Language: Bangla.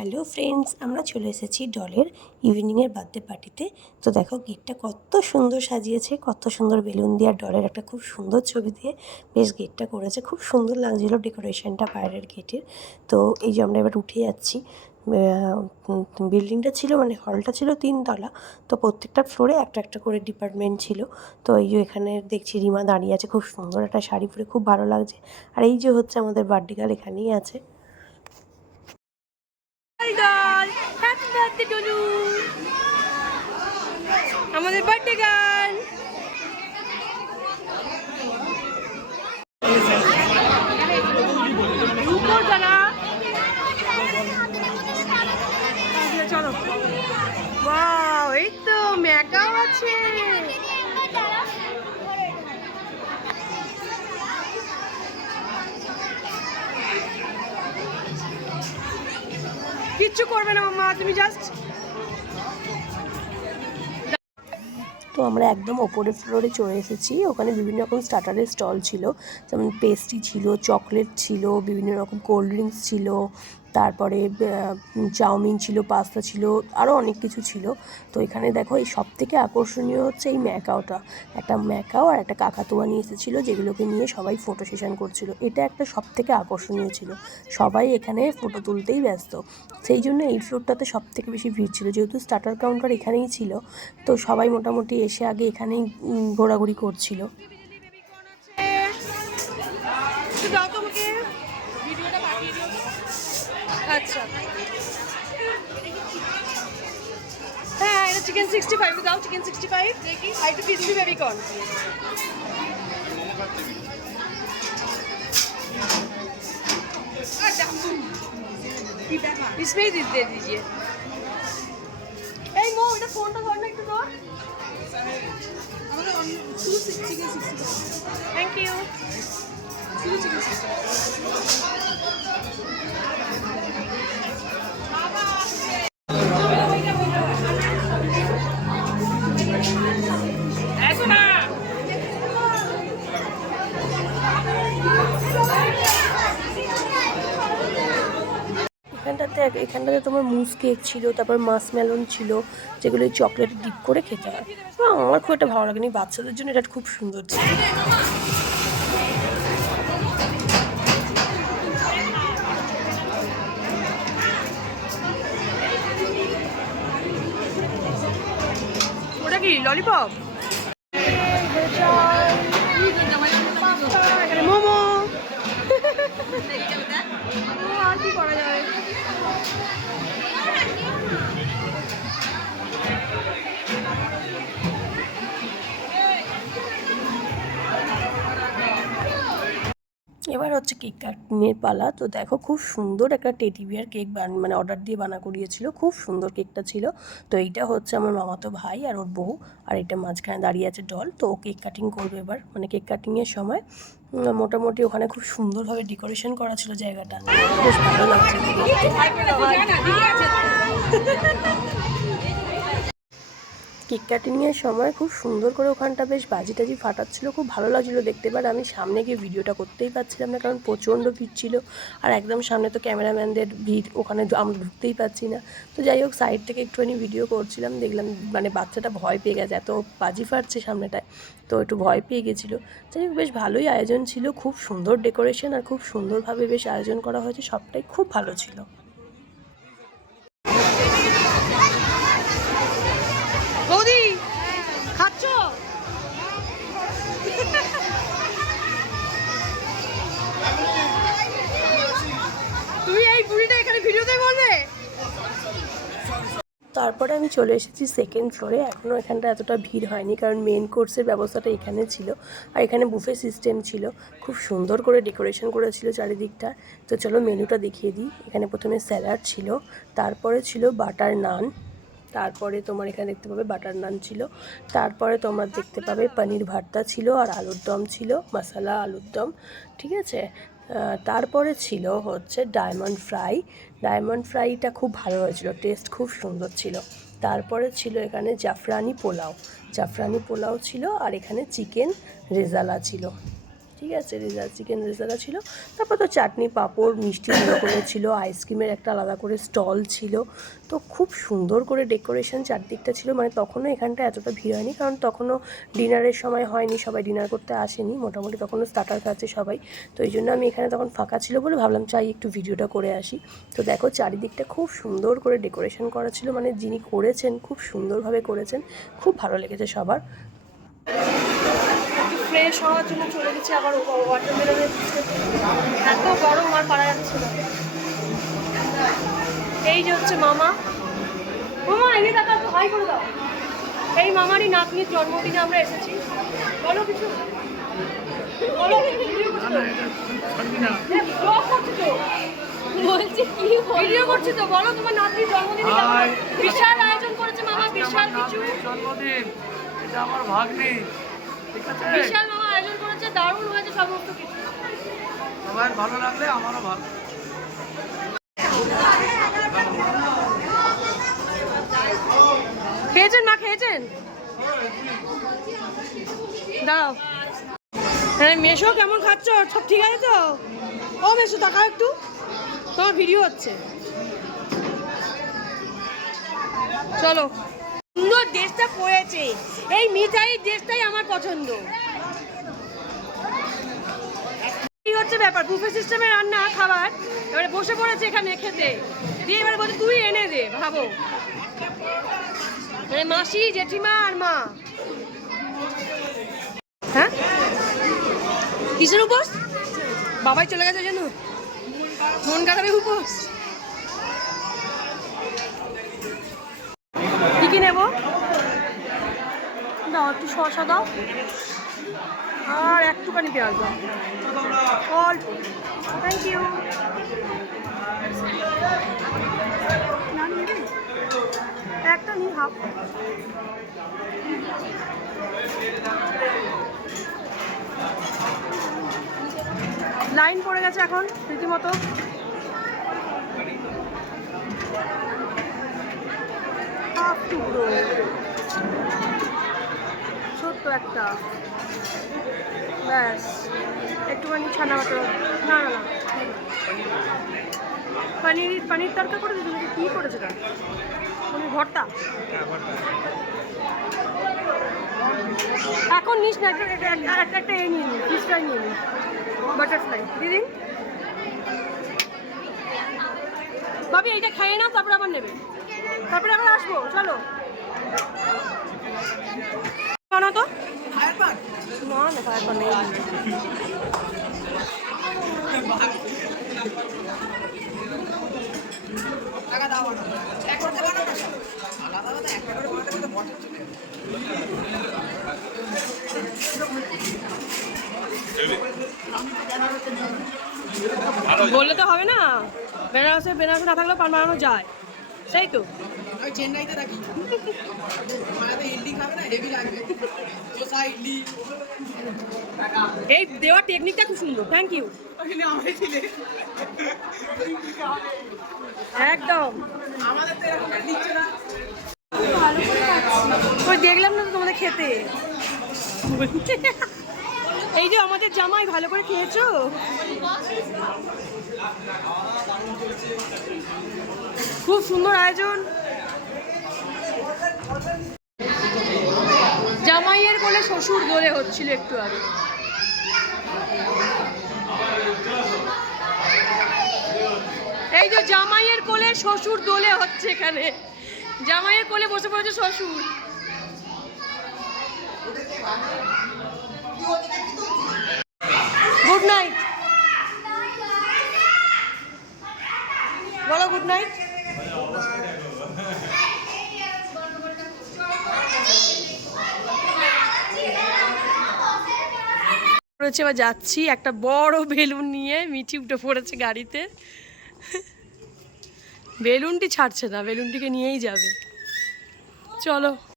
হ্যালো ফ্রেন্ডস, আমরা চলে এসেছি ডলের ইভিনিংয়ের বার্থডে পার্টিতে। তো দেখো গেটটা কত সুন্দর সাজিয়েছে, কত সুন্দর বেলুন দিয়ে আর ডলের একটা খুব সুন্দর ছবি দিয়ে বেশ গেটটা করেছে। খুব সুন্দর লাগছিল ডেকোরেশনটা বাইরের গেটের। তো এই যে আমরা এবার উঠে যাচ্ছি। বিল্ডিংটা ছিল মানে হলটা ছিল 3 তলা। তো প্রত্যেকটা ফ্লোরে একটা একটা করে ডিপার্টমেন্ট ছিল। তো এই যে এখানে দেখছি রিমা দাঁড়িয়ে আছে, খুব সুন্দর একটা শাড়ি পরে, খুব ভালো লাগছে। আর এই যে হচ্ছে আমাদের বার্থডে গার্ল এখানেই আছে। হ্যাপি বার্থডে ডলু, আমাদের বার্থডে গার্ল। চলো, ওয়াও, এই তো মেকআপ আছে। কিচ্ছু করবে না মাম্মা, তুমি জাস্ট। তো আমরা একদম ওপরের ফ্লোরে চলে এসেছি। ওখানে বিভিন্ন রকম স্টার্টারের স্টল ছিল, যেমন পেস্ট্রি ছিল, চকলেট ছিল, বিভিন্ন রকম কোল্ড ড্রিঙ্কস ছিল, তারপরে চাউমিন ছিল, পাস্তা ছিল, আরও অনেক কিছু ছিল। তো এখানে দেখো এই সব থেকে আকর্ষণীয় হচ্ছে এই ম্যাকাওটা। একটা ম্যাকাও আর একটা কাকাতুয়া নিয়ে এসেছিলো, যেগুলোকে নিয়ে সবাই ফটো সেশন করছিল। এটা একটা সব থেকে আকর্ষণীয় ছিল। সবাই এখানে ফটো তুলতেই ব্যস্ত, সেই জন্য এই ফ্লোরটাতে সব থেকে বেশি ভিড় ছিল। যেহেতু স্টার্টার কাউন্টার এখানেই ছিল, তো সবাই মোটামুটি এসে আগে এখানেই ঘোরাঘুরি করছিল। আচ্ছা, হ্যাঁ, এটা চিকেন 65 দাও, চিকেন 65 আর একটু ক্রিসপি বেবিকর্ন। इसमें ही दे दीजिए। এই মো, এটা ফোনটা ধর না একটু ধর। Thank you. এখানটাতে তোমার মুস কেক ছিল, তারপর মাসমেলন ছিল, যেগুলো চকলেট ডিপ করে খেতে হয়। আমার খুব একটা ভালো লাগেনি, বাচ্চাদের জন্য এটা খুব সুন্দর ছিল। ওটা কি ললিপপ? মোমো। আর কি করা যায়? এবার হচ্ছে কেক কাটিংয়ের পালা। তো দেখো খুব সুন্দর একটা টেডি বিয়ার কেক মানে অর্ডার দিয়ে বানা করিয়েছিল, খুব সুন্দর কেকটা ছিল। তো এইটা হচ্ছে আমার মামাতো ভাই আর ওর বউ, আর এটা মাঝখানে দাঁড়িয়ে আছে ডল। তো ও কেক কাটিং করবে এবার, মানে কেক কাটিংয়ের সময় মোটামুটি ওখানে খুব সুন্দরভাবে ডেকোরেশন করা ছিল জায়গাটা, বেশ ভালো লাগছে কেক কাটিংয়ের সময়। খুব সুন্দর করে ওখানটা বেশ বাজি টাজি ফাটাচ্ছিলো, খুব ভালো লাগছিলো দেখতে। এবার আমি সামনে গিয়ে ভিডিওটা করতেই পারছিলাম না, কারণ প্রচণ্ড ভিড় ছিল। আর একদম সামনে তো ক্যামেরাম্যানদের ভিড়, ওখানে আমরা ঢুকতেই পারছি না। তো যাই হোক, সাইড থেকে একটুখানি ভিডিও করছিলাম, দেখলাম মানে বাচ্চাটা ভয় পেয়ে গেছে, এত বাজি ফাটছে সামনেটায়, তো একটু ভয় পেয়ে গেছিলো। যাই হোক, বেশ ভালোই আয়োজন ছিল, খুব সুন্দর ডেকোরেশন আর খুব সুন্দরভাবে বেশ আয়োজন করা হয়েছে, সবটাই খুব ভালো ছিল। বৌদি খাচ্ছ? তুমি এই বুড়িটা এখানে ভিডিওতে বলবে? তারপরে আমি চলে এসেছি সেকেন্ড ফ্লোরে। এখনও এখানটা এতটা ভিড় হয়নি, কারণ মেন কোর্সের ব্যবস্থাটা এখানে ছিল, আর এখানে বুফে সিস্টেম ছিল। খুব সুন্দর করে ডেকোরেশন করেছিল চারিদিকটা। তো চলো মেনুটা দেখিয়ে দিই। এখানে প্রথমে স্যালাড ছিল, তারপরে ছিল বাটার নান, তারপরে তোমার এখানে দেখতে পাবে বাটার নান ছিল, তারপরে তোমরা দেখতে পাবে পনির ভর্তা ছিল, আর আলুর দম ছিল, মশলা আলুর দম, ঠিক আছে। তারপরে ছিল হচ্ছে ডায়মন্ড ফ্রাইটা খুব ভালো হয়েছিল, টেস্ট খুব সুন্দর ছিল। তারপরে ছিল এখানে জাফরানি পোলাও ছিল, আর এখানে চিকেন রেজালা ছিল। ঠিক আছে, চিকেন রেজালা ছিল। তারপর তো চাটনি, পাঁপড়, মিষ্টি রকমের ছিল, আইসক্রিমের একটা আলাদা করে স্টল ছিল। তো খুব সুন্দর করে ডেকোরেশন চারদিকটা ছিল। মানে তখনও এখানটা এতটা ভিড় হয়নি, কারণ তখনও ডিনারের সময় হয়নি, সবাই ডিনার করতে আসেনি, মোটামুটি তখনও স্টার্টার খাচ্ছে সবাই। তো এই জন্য আমি এখানে তখন ফাঁকা ছিল বলে ভাবলাম চাই একটু ভিডিওটা করে আসি। তো দেখো চারিদিকটা খুব সুন্দর করে ডেকোরেশন করা ছিল, মানে যিনি করেছেন খুব সুন্দরভাবে করেছেন, খুব ভালো লেগেছে সবার। ফ্রেশ হওয়ার জন্য চলে গেছি আবার ওয়াটারমেলনের এত গরম আর পারা যাচ্ছে না। এই যে হচ্ছে মামা, মামা এনে টাকা তো হাই করে দাও। এই মামারই নাতনির জন্মদিনে আমরা এসেছি। বলো কিছু, বলো। বলছি কি ভিডিও করছি তো, বলো তোমার নাতনির জন্মদিনে বিশাল আয়োজন করেছে মামা, বিশাল কিছু জন্মদিন, এটা আমার ভাগ্নি, ঠিক আছে? বিশাল মামা আয়োজন করেছে, দারুণ হয়েছে সমস্ত কিছু। সবার ভালো লাগলে আমারও ভালো। খেয়েছেন মা, খেয়েছেন? দাঁড়াও। হ্যাঁ মেশো, কেমন খাচ্ছ? সব ঠিক আছে তো? ও মেশো তাকাও একটু, তোমার ভিডিও হচ্ছে। চলো, সুন্দর ড্রেসটা পরেছে, এই মিঠাইয়ের ড্রেসটাই আমার পছন্দ। কি হচ্ছে ব্যাপার, বুফে সিস্টেমে রান্না খাবার, এবারে বসে পড়েছে এখানে খেতে, দিয়ে এবারে বলছে তুই এনে দে। ভাবো, মানে মাসি, জেঠিমা আর মা। হ্যাঁ কিসের উপোস? বাবাই চলে গেছে জানো, মন খারাপের উপোস। কি কি নেবো? দাও একটু শসা দাও, আর একটুখানি পেঁয়াজ দাও, অল্প। Thank you. একটা নি হাফ। লাইন পড়ে গেছে এখন রীতিমতো। হাফ টুকরো, ছোট্ট একটা, ব্যাস। একটুখানি ছানা বাটার, না না না, পানির তরকা করে দিতে। কি করেছে না পনির ভর্তা? এখন নিস না, একটা এ নিয়ে নিই, ফিশ ফ্রাই নিয়ে নিই, বাটারফ্লাই দিদি। ভাবি এইটা খাইয়ে নাও, তারপরে আবার নেবে, তারপরে আবার আসবো। চলো না তো, না না ফায়ার পান নেই। বললে তো হবে না, বেনারসে না থাকলেও পান বানানো যায়, সেই তো। আমি চেন্নাইতে থাকি, মায়াতে ইডলি খাবে না, হেভি লাগবে দোসা ইডলি। এই দেওয়ার টেকনিকটা খুব সুন্দর, থ্যাংক ইউ। একদম আমাদের তো এরকম দিচ্ছে না। ওই দেখলাম না তো তোমাদের খেতে। এই যে আমাদের জামাই, ভালো করে খেয়েছো? খুব সুন্দর আয়োজন। জামাইয়ের কোলে শ্বশুর দোলে হচ্ছিল একটু আগে। এই যে জামাইয়ের কোলে শ্বশুর দোলে হচ্ছে এখানে, জামাইয়ের কোলে বসে পড়েছে শ্বশুর। গুড নাইট বলো, গুড নাইট। এবার যাচ্ছি, একটা বড় বেলুন নিয়ে মিঠি উঠে পড়েছে গাড়িতে। বেলুনটি ছাড়ছে না, বেলুনটিকে নিয়েই যাবে। চলো।